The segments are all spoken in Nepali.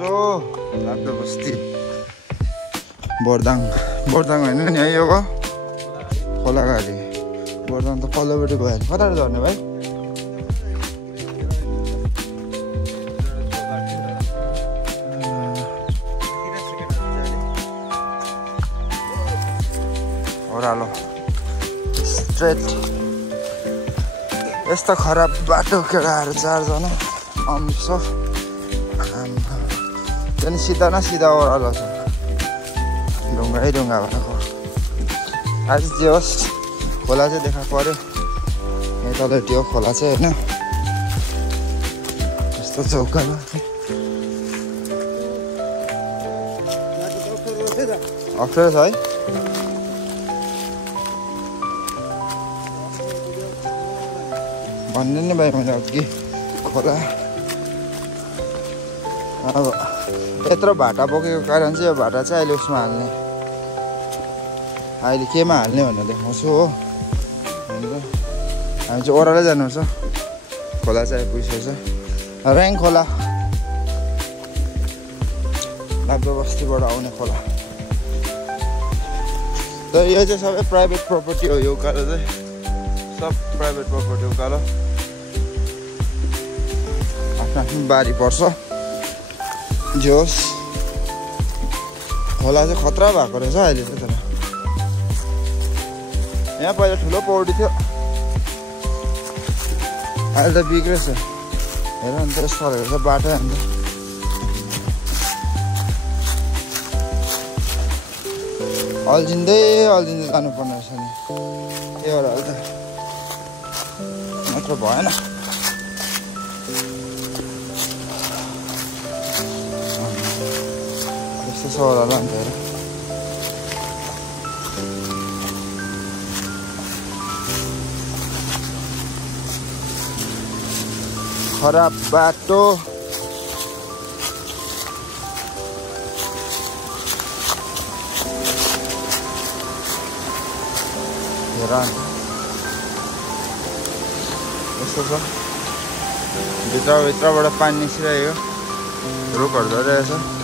बाटो लाग्दो बस्ती बोर्दाङ होइन नि है यो खोलाघारी बोर्दाङ त पल्लोपट्टि भयो नि कताबाट झर्ने भाइ ओह्रालो स्ट्रेट यस्तो खराब बाटो केटाहरू 4 जना अम्सो त्यहाँदेखि सिधा न सिधा ओह्रालो छ ढुङ्गा भएको आज जे होस् खोला चाहिँ देखा पर्यो यहाँ तलटी हो खोला चाहिँ होइन यस्तो चौकामा अप्ठ्यारो छ है भन्ने नि भाइ मैले अघि खोला अब यत्रो भाटा बोकेको कारण चाहिँ यो भाटा चाहिँ अहिले उसमा हाल्ने अहिले केमा हाल्ने भनेर देखाउँछु हो हामी चाहिँ ओह्रालै जानुपर्छ खोला चाहिँ आइपुगिसकेको छ र्याङ खोला लाग्दो बस्तीबाट आउने खोला तर यो चाहिँ सबै प्राइभेट प्रपर्टी हो यो उकालो चाहिँ सब प्राइभेट प्रपर्टी उकालो आफ्नो बारी पर्छ जोस् खोला चाहिँ खतरा भएको रहेछ अहिले चाहिँ तर यहाँ पहिला ठुलो पौडी थियो अहिले त बिग्रेछ हेर अन्त यस्तो रहेछ बाटो अन्त अल्झिँदै जानुपर्ने रहेछ नि त्यही भएर अहिले त मात्र भएन यस्तो छ होला अन्त हेर खराब बाटो हेर यस्तो छ भित्रबाट पानी निस्किरहेको रुखहरू झरिरहेछ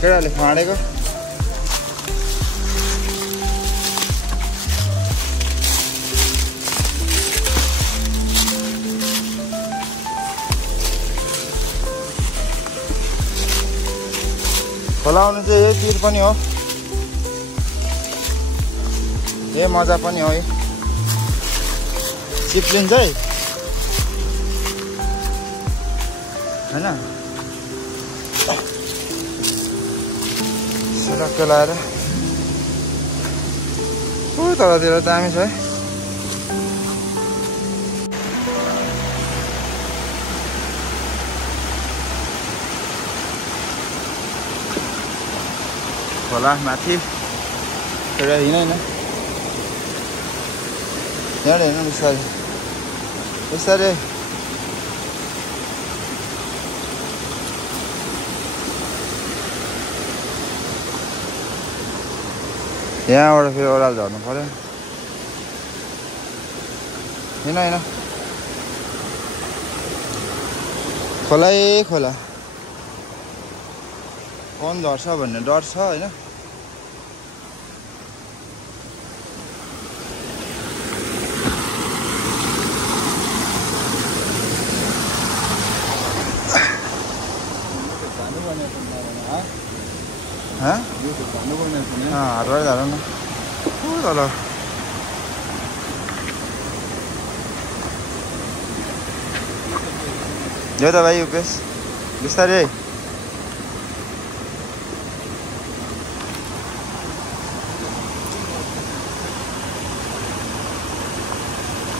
केटाले फाँडेको खोला आउनु चाहिँ यही पिर पनि हो यही मजा पनि हो चिप्लिन्छ है होइन टक्क लाएर तलतिर दामी छ है खोला माथि एउटा हिँड बिस्तारै बिस्तारै यहाँबाट फेरि ओह्रालो झर्नु पर्यो होइन खोलै खोला कौन झर्छ भन्ने डर छ होइन हातबाट झार न तल यो त भाइ युपेश बिस्तारै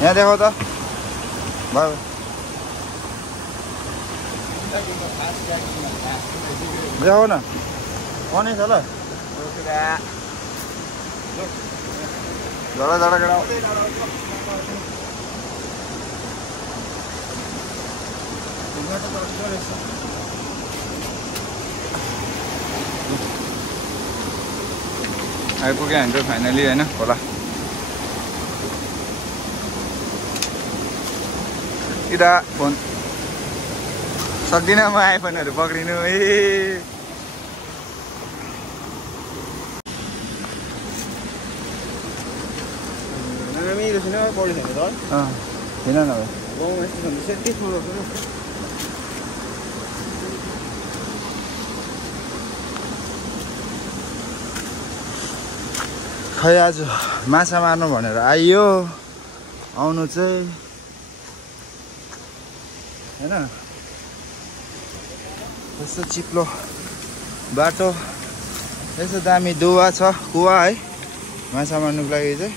यहाँ देखाउ त भयो देखाउ न कनै छ ल झडा झडा केटा आइपुग्यो हामी फाइनली होइन खोला इदा फोन सक्दिनँ म आइफोनहरू पक्रिनु होइन खै आज माछा मार्नु भनेर आइयो आउनु चाहिँ हैन यस्तो चिप्लो बाटो यस्तो दामी दुवा छ कुवा है माछा मार्नुको लागि चाहिँ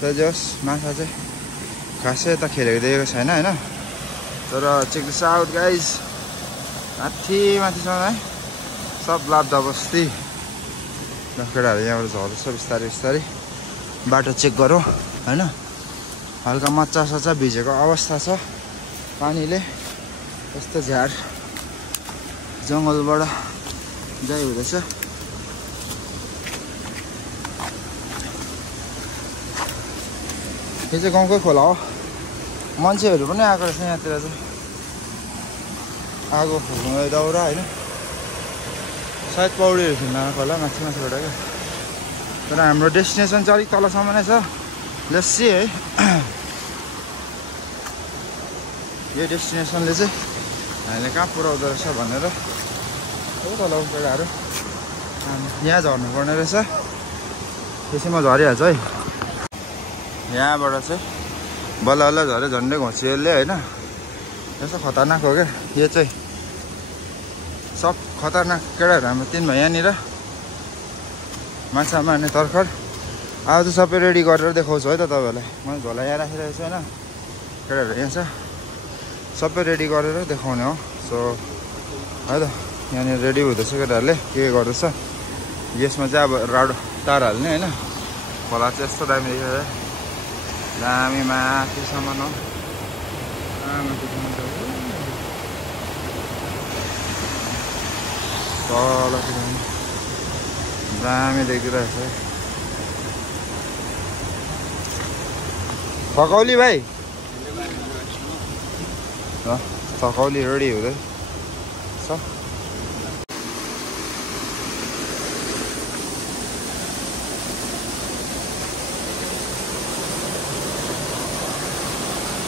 तर जस माछा चाहिँ खासै त खेलेको देखेको छैन हैन तर चेक दिस आउट गाइज माथिसम्म है सब लाप्दा बस्ती केटाहरू यहाँबाट झर्छ बिस्तारै बिस्तारै बाटो चेक गरौँ हैन हल्का मच्चा सच्चा भिजेको अवस्था छ पानीले यस्तो झार जङ्गलबाट जाइ हुँदैछ यो चाहिँ गाउँकै खोला हो मान्छेहरू पनि आएको रहेछ यहाँतिर चाहिँ आगो फुक्नु दाउरा होइन सायद पौडीहरू खेल्न खोला माथिबाट क्या तर हाम्रो डेस्टिनेसन चाहिँ अलिक तलसम्म नै छ लस्सी है यो डेस्टिनेसनले चाहिँ हामीले कहाँ पुऱ्याउँदो रहेछ भनेर तल केटाहरू यहाँ झर्नुपर्ने रहेछ त्यसै म झरिहाल्छु है यहाँबाट चाहिँ बल्ल बल्ल झऱ्यो झन्डै घोँचिएले होइन यस्तो खतरनाक हो क्या यो चाहिँ सब खतरनाक केटाहरू हाम्रो 3 भाइ यहाँनिर माछा मार्ने तर्खर आज त सबै रेडी गरेर देखाउँछु है त तपाईँहरूलाई मैले झोला यहाँ राखिरहेको छु होइन केटाहरू यहाँ छ सबै रेडी गरेर देखाउने हो सो है त यहाँनिर रेडी हुँदैछ केटाहरूले के गर्दैछ यसमा चाहिँ अब राड तार हाल्ने होइन खोला चाहिँ यस्तो दामी देखेर दामी माथिसम्म हो तल दामी देखिरहेछ थकौली भाइ थकौली रेडी हुँदै छ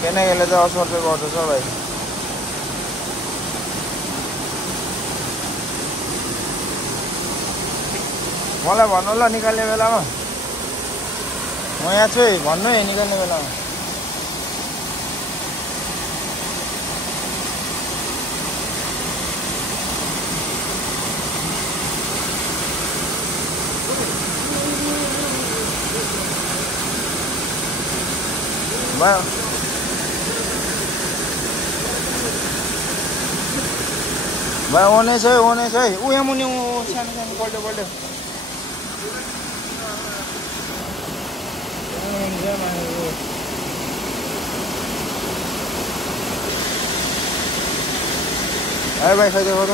केटाकेटीले चाहिँ असर चाहिँ गर्दछ भाइ मलाई भन्नु ल निकाल्ने बेलामा म यहाँ छु है भन्नु है निकाल्ने बेलामा भाइ ओने छ है ऊ यहाँ मुनि सानो सानो पल्ट्यो है भाइ खै देखो त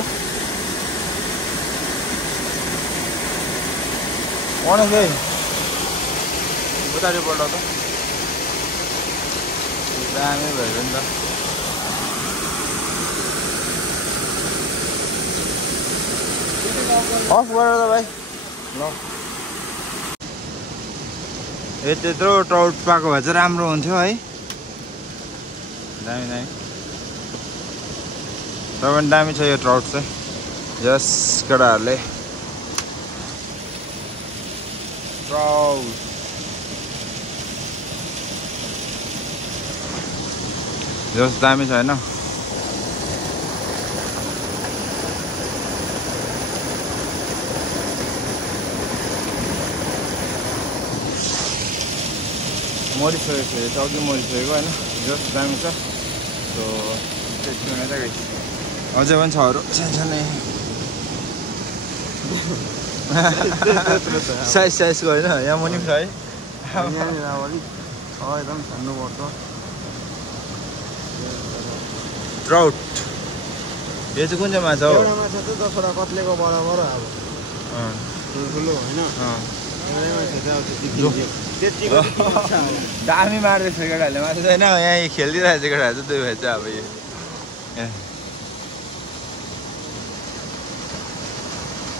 ओने छ है उतारि पल्ट त दामी भयो नि त अफ गरेर त भाइ ल त्यत्रो ट्राउट पाएको भए चाहिँ राम्रो हुन्थ्यो है दामी दामी तर पनि दामी छ यो ट्राउट चाहिँ यस केटाहरूले ट्राउट जस दामी छ होइन मरिसकेको छ यो चाहिँ अघि मरिसकेको होइन जस दामी छ सो त्यसमा त अझै पनि छ अरू सानसानै साइजको होइन यहाँ मुनि छ है यहाँनिर अब अलिक छ एकदम छान्नुपर्छ ट्राउट यो चाहिँ कुन चाहिँ माछा हो? एउटा माछा चाहिँ 10 वटा कत्लेको बराबर अब ठुलो होइन एउटै माछा चाहिँ अब त्यतिको माछा हो। दामी मार्दैछ केटाहरूले माछा चाहिँ होइन यहाँ खेलिदिइरहेको छ केटाहरू चाहिँ दुई भाइ चाहिँ अब यो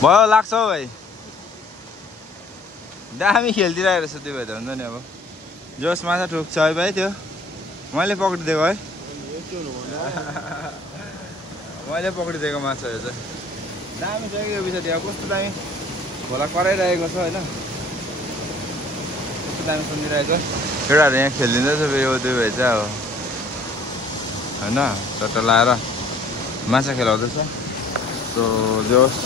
भयो लाग्छ हौ भाइ दामी खेलिदिइरहेको रहेछ दुई भाइ त हुन्छ नि अब जोस् माछा ठुक्छ है भाइ त्यो मैले पक्रिदिएको है मैले पक्रिदिएको माछा यो चाहिँ दामी छ कि यो पछाडि अब कस्तो दामी खोला कराइरहेको छ होइन कस्तो दामी सुनिरहेको छ केटाहरू यहाँ खेलिदिँदैछ यो दुई भाइ चाहिँ अब होइन चट्टा लाएर माछा खेलाउँदैछ सो जोस्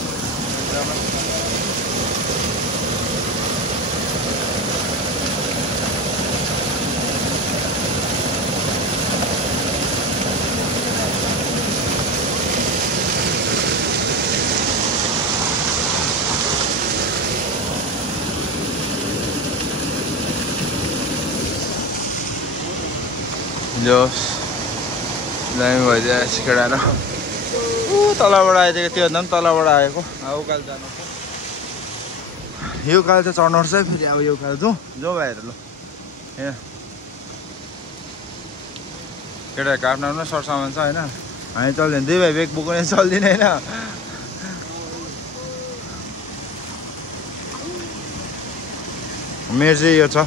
जोस् दामी भइदिएछ केटाहरू तलबाट आइदिएको त्यो भन्दा पनि तलबाट आएको अब उकाल जानु यो उकाल चाहिँ चढ्नुपर्छ है फेरि अब यो उकाल जाउँ जो भाइहरू ल यहाँ केटाहरूको आफ्नो आफ्नो सरसामान छ होइन हामी चल्दैन दुई भाइ बेग बोक्ने चल्दिन होइन मेरो चाहिँ यो छ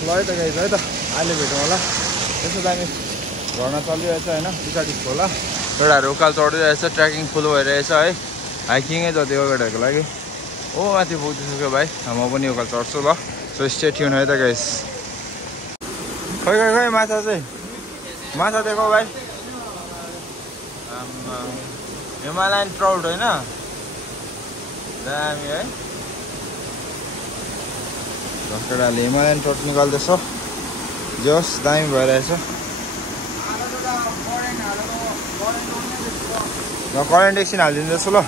ल है त गाइस है त अहिले भेटौँ होला यसो दामी घरमा चलिरहेछ होइन पछाडि खोला केटाहरू उकाल चढिरहेछ ट्रेकिङ फुल भइरहेछ है हाइकिङै जति हो केटाहरूको लागि ओ माथि पुगिसक्यो भाइ म पनि उकाल चढ्छु ल सो स्टे ट्युन है त गाइस खै खै खै माछा चाहिँ माछा देखो भाइ हिमालयन ट्राउट होइन दामी है केटाहरूले हिमालयन ट्राउट निकाल्दैछ जोस् दामी भइरहेछ ल करेन्ट एकछिन हालिदिँदैछु ल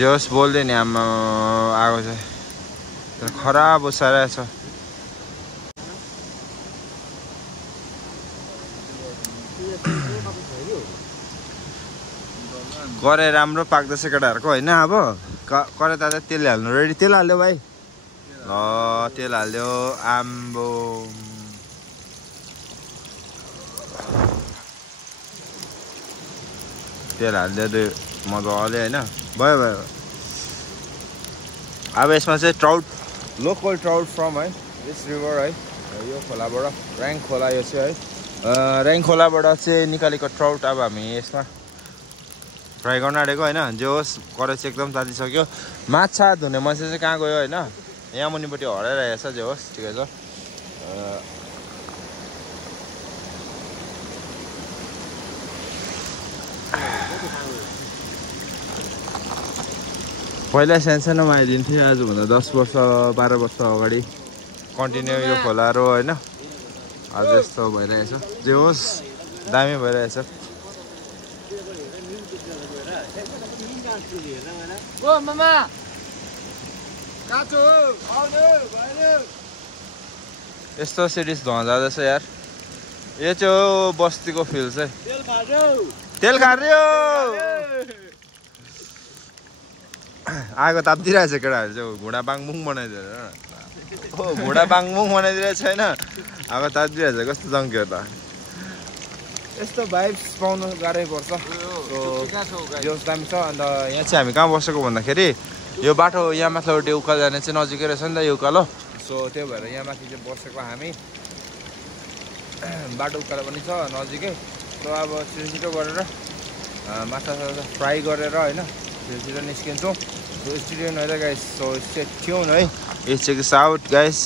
जोस् बोल्दै नि आमा आएको चाहिँ खराब उसाइरहेछ करे राम्रो पाक्दैछ केटाहरूको होइन अब करे त तेल हाल्नु रेडी तेल हाल्यो भाइ ल तेल हाल्यो आम्बो तेल हालिदियो मजाले होइन भयो भयो अब यसमा चाहिँ ट्राउट लोकल ट्राउट फ्रम है यस रिभर है यो खोलाबाट ऱ्याङ खोला यो चाहिँ है ऱ्याङ खोलाबाट चाहिँ निकालेको ट्राउट अब हामी यसमा फ्राई गर्न आँटेको होइन जे होस् करे चाहिँ एकदम तातिसक्यो माछा धुने मान्छे चाहिँ कहाँ गयो होइन यहाँ मुनिपट्टि हराइरहेको छ जे होस् ठिकै छ पहिला सानसानोमा आइदिन्थ्यो आजभन्दा 10 वर्ष 12 वर्ष अगाडि कन्टिन्यू यो खोलाहरू होइन आज यस्तो भइरहेछ जे होस् दामी भइरहेछ यस्तो सिरिज धुवा जाँदैछ यार यो चाहिँ हो बस्तीको फिल चाहिँ तेल खार्यो आगो ताप्दिरहेछ केटाहरू चाहिँ घुँडा बाङबुङ बनाइदिएर हो घुँडा बाङबुङ बनाइदिरहेको छैन आगो ताप्दिरहेछ कस्तो जङ्क्यो त यस्तो भाइब्स पाउनु गाह्रै पर्छ जोस् दामी छ अन्त यहाँ चाहिँ हामी कहाँ बसेको भन्दाखेरि यो बाटो यहाँ माथिल्लोपट्टि उकालो जाने चाहिँ नजिकै रहेछ नि त यो उकालो सो त्यो भएर यहाँ माथि चाहिँ बसेको हामी बाटो उकालो पनि छ नजिकै सो अब छिटो गरेर माछा फ्राई गरेर होइन छिटो निस्किन्छौँ सो स्टेडियम है त गाइस सो स्टे ट्युन है it's check this out guys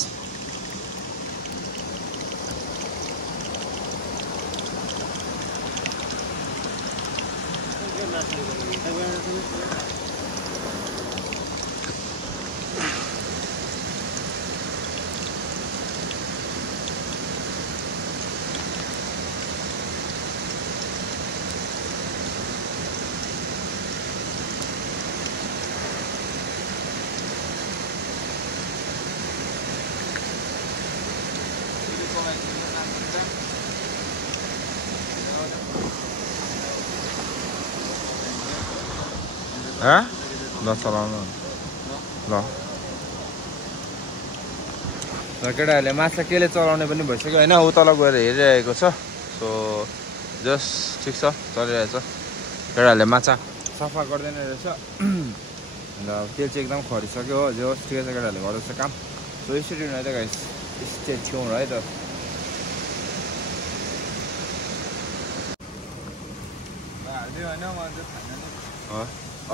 ल चलाउनु ल केटाहरूले माछा केले चलाउने पनि भइसक्यो होइन ऊ तल गएर हेरिरहेको छ सो जस्ट ठिक छ चलिरहेछ केटाहरूले माछा सफा गर्दैन रहेछ अन्त तेल चाहिँ एकदम खरिसक्यो हो जो ठिकै छ केटाहरूले गर्दैछ काम सो यसरी हुँदा त गाइस स्टे ट्युन है त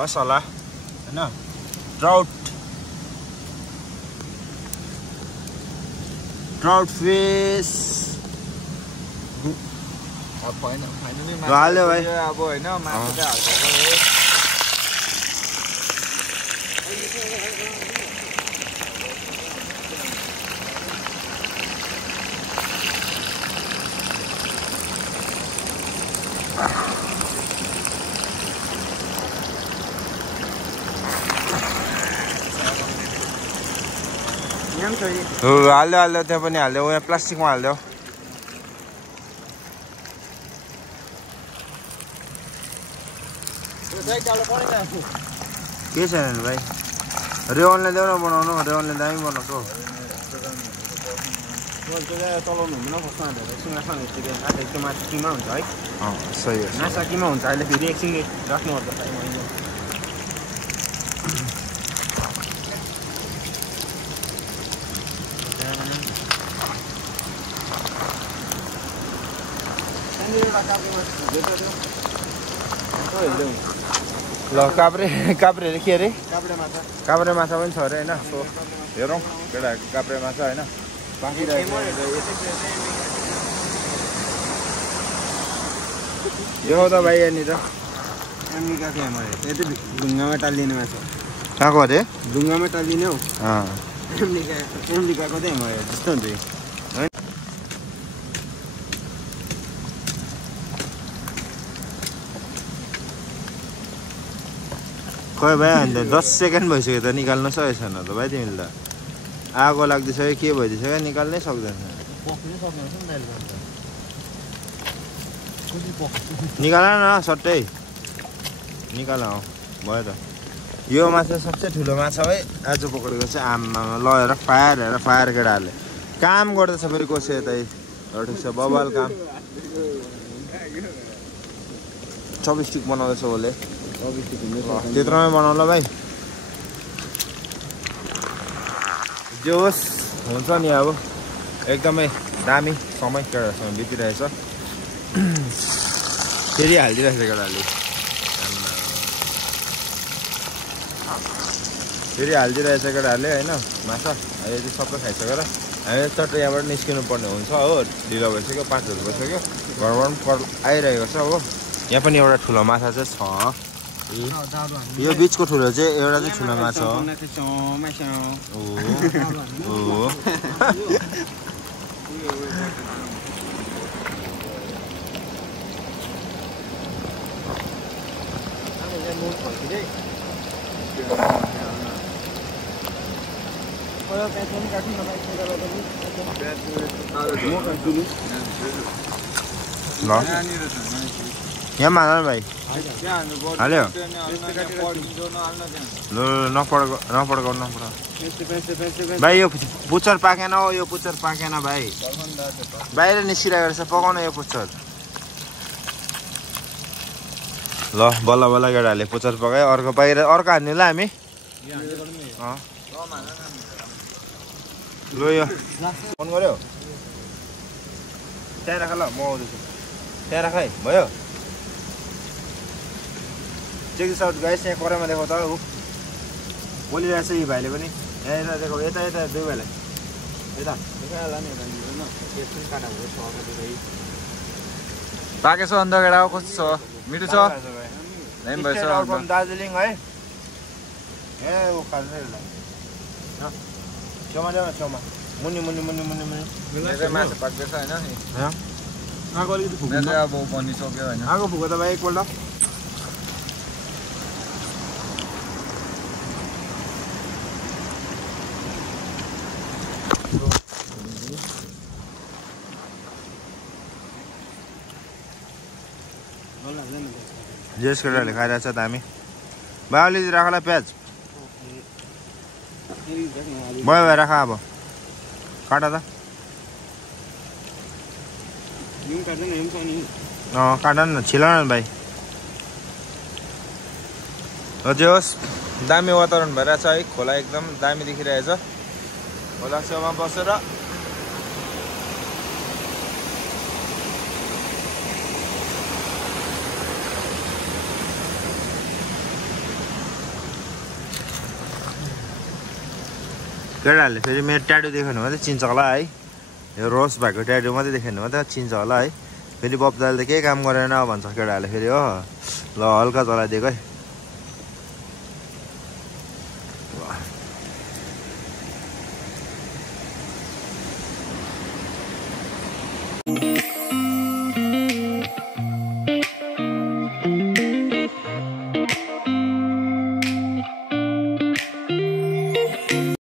असला होइन ट्राउट फिस हाल्यो भाइ अब होइन मासु त हाल्छ हाल्यो त्यहाँ पनि हाल्यो यहाँ प्लास्टिकमा हाल्यो के छैन भाइ रेवनले देऊ न बनाउनु रेवनले दामी बनाएको चलाउनु हुँदैन कस्तो एकछिन राख्नु त्यो मासु किमा हुन्छ है सही हो माछा किमा हुन्छ अहिले फेरि एकछिन राख्नुपर्छ ल काब्रेहरू के अरे काब्रे माछा पनि छ अरे होइन सो हेरौँ केटाहरूको काब्रे माछा होइन बाँकी देखाउ त भाइ यहाँनिर यति ढुङ्गामा टालिने माछा कहाँको अरे ढुङ्गामा टालिने हौ अमेरिकाको चाहिँ भयो जस्तो हुन्छ खोइ भाइ अन्त 10 सेकेन्ड भइसक्यो त निकाल्नु सकेको छैन त भाइ तिमीले त आगो लाग्दैछ के भइदिइसक्यो निकाल्नै सक्दैन निकाल न सट्टै निकाल भयो त यो माछा सबसे ठुलो माछा है आज पक्रेको चाहिँ आमा लगेर फायर केटाहरूले काम गर्दैछ फेरि कसै यतै ठिक छ बबाल काम चपस्टिक बनाउँदैछ उसले त्यत्रोमै बनाउनु ल भाइ जोस् हुन्छ नि अब एकदमै दामी समय केटाहरूसँग बितिरहेछ फेरि हालिदिइरहेछ केटाहरूले फेरि हालिदिइरहेछ केटाहरूले होइन माछा अहिले चाहिँ सबै खाइसकेर हामी चट्ट यहाँबाट निस्किनु पर्ने हुन्छ हो ढिलो भइसक्यो 5 बजी भइसक्यो घरबाट पनि आइरहेको छ हो यहाँ पनि एउटा ठुलो माछा चाहिँ छ यो बिचको ठुलो चाहिँ एउटा चाहिँ ठुलो माछा हो यहाँ माल भाइ हाल्यो नपड्काउनु भाइ यो पुच्छर पाकेन हो यो पुच्छर पाकेन भाइ बाहिर निस्किरहेको रहेछ पकाउन यो पुच्छर ल बल्ल बल्ल केटाहरूले पुच्छर पकायो अर्को बाहिर अर्को हान्ने ल हामी ल यो फोन गऱ्यो त्यहाँ राख ल म आउँदैछु त्यहाँ राख है भयो चेक दिस आउट गाइस यहाँ कराइमा देखाउ त ऊ बोलिरहेछ यी भाइले पनि यहाँ देखो यता दुई भाइलाई यता पाकेछ अन्त केटा कस्तो छ मिठो छ दार्जिलिङ है ए उखाल्छ छेउमा मुनि माछा पाक्दैछ होइन आगो अलिकति फुक्नु अब बनिसक्यो होइन आगो फुक्यो त भाइ एकपल्ट जेस केटाहरूले खाइरहेछ दामी भाइ अलिकति राखला प्याज भयो भयो राख अब काट त काट न छिल न भाइ जे होस् दामी वातावरण भइरहेछ है खोला एकदम दामी देखिरहेछ खोला छेउमा बसेर केटाहरूले फेरि मेरो ट्याटु देखाउनु मात्रै चिन्छ होला है यो रोस भएको ट्याटु मात्रै देखाउनु मात्रै चिन्छ होला है फेरि बब्दाले त केही काम गरेन भन्छ केटाहरूले फेरि हो ल हल्का चलाइदिएको है